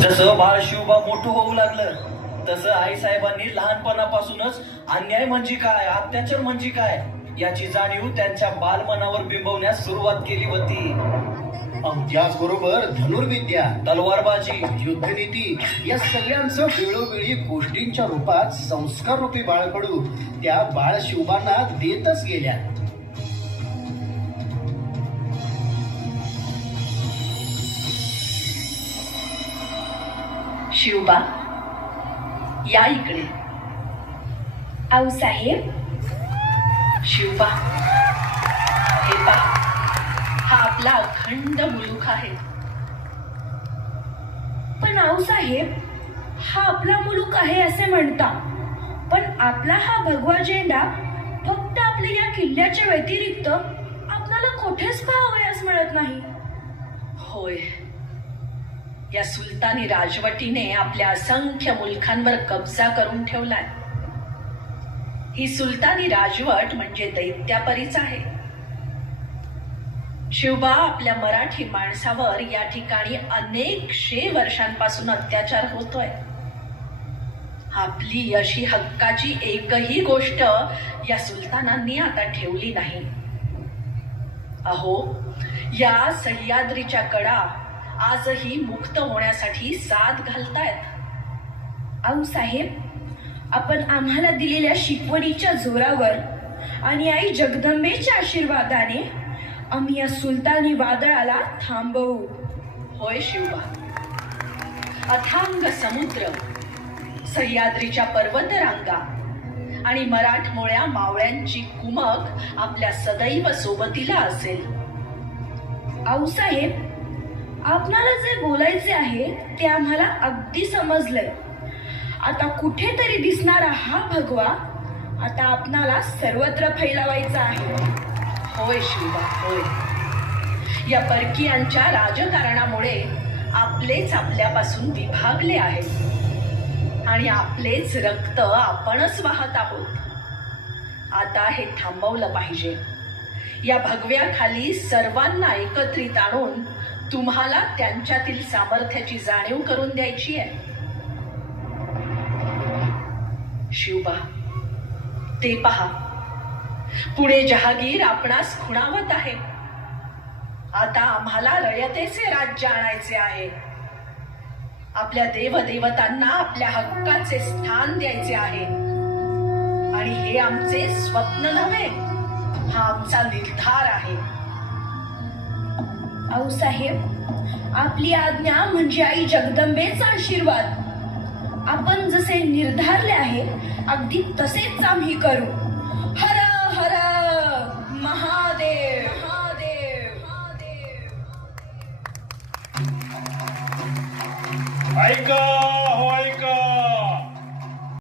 जसं बाळ शिवबा मोठं होऊ लागलं तसं आई साहेबांनी लहानपणापासूनच अन्याय म्हणजे काय अत्याचार म्हणजे काय याची जाणीव त्यांच्या बालमनावर बिंबवण्यास सुरुवात केली होती. त्याचबरोबर धनुर्विद्या तलवारबाजी युद्धनीती या सगळ्यांचं वेळोवेळी गोष्टींच्या रूपात संस्कार रूपी बाळकडू त्या बाळ शिवबांना देतच गेल्या. शिवबा. या इकडे. आऊसाहेब शिवबा. हे पहा. हा आपला अखंड मुलूक आहे. पण आऊसाहेब हा आपला मुलूक आहे असे म्हणता पण आपला हा भगवा झेंडा फक्त आपल्या या किल्ल्याच्या व्यतिरिक्त आपल्याला कुठेच पाहावयास मिळत नाही. होय. या सुलतानी राजवटीने आपल्या असंख्य मुलखांवर कब्जा करून ठेवलाय. ही सुलतानी राजवट म्हणजे दैत्यापरीच आहे. शिवबा आपल्या मराठी माणसावर या ठिकाणी अनेक शे वर्षांपासून अत्याचार होतोय. आपली अशी हक्काची एकही गोष्ट या सुलतानांनी आता ठेवली नाही. अहो या सह्याद्रीच्या कडा आजही मुक्त होण्यासाठी साथ घालतायत. आऊसाहेब आपण आम्हाला दिलेल्या शिकवणीच्या जोरावर आणि आई जगदंबेच्या आशीर्वादाने आम्ही या सुलतानी वादळाला थांबवू. होय शिवबा अथांग समुद्र सह्याद्रीच्या पर्वतरांगा आणि मराठमोळ्या मावळ्यांची कुमक आपल्या सदैव सोबतीला असेल. आऊसाहेब आपणाला जे बोलायचे आहे ते आम्हाला अगदी समजलंय. आता कुठेतरी दिसणारा हा भगवा आता आपणाला सर्वत्र फैलावायचा आहे. होय शिवबा होय. या परकीयांच्या राजकारणामुळे आपलेच आपल्यापासून विभागले आहेत. आणि आपलेच रक्त आपणच वाहत आहोत. आता हे थांबवलं पाहिजे. या भगव्याखाली सर्वांना एकत्रित आणून तुम्हाला त्यांच्यातील सामर्थ्याची जाणीव करून द्यायची आहे. शिवबा ते पहा. पुणे जहागीर आपणास खुणावत आहे. आता आम्हाला रयतेचे राज्य आणायचे आहे. आपल्या देवदेवतांना आपल्या हक्काचे स्थान द्यायचे आहे. आणि हे आमचे स्वप्न नव्हे. हा आमचा निर्धार आहे. आऊसाहेब आपली आज्ञा म्हणजे आई जगदंबेचा आशीर्वाद. आपण जसे निर्धारले आहे अगदी तसेच आम्ही करू. हर हर महादेव महादेव महादेव. ऐका.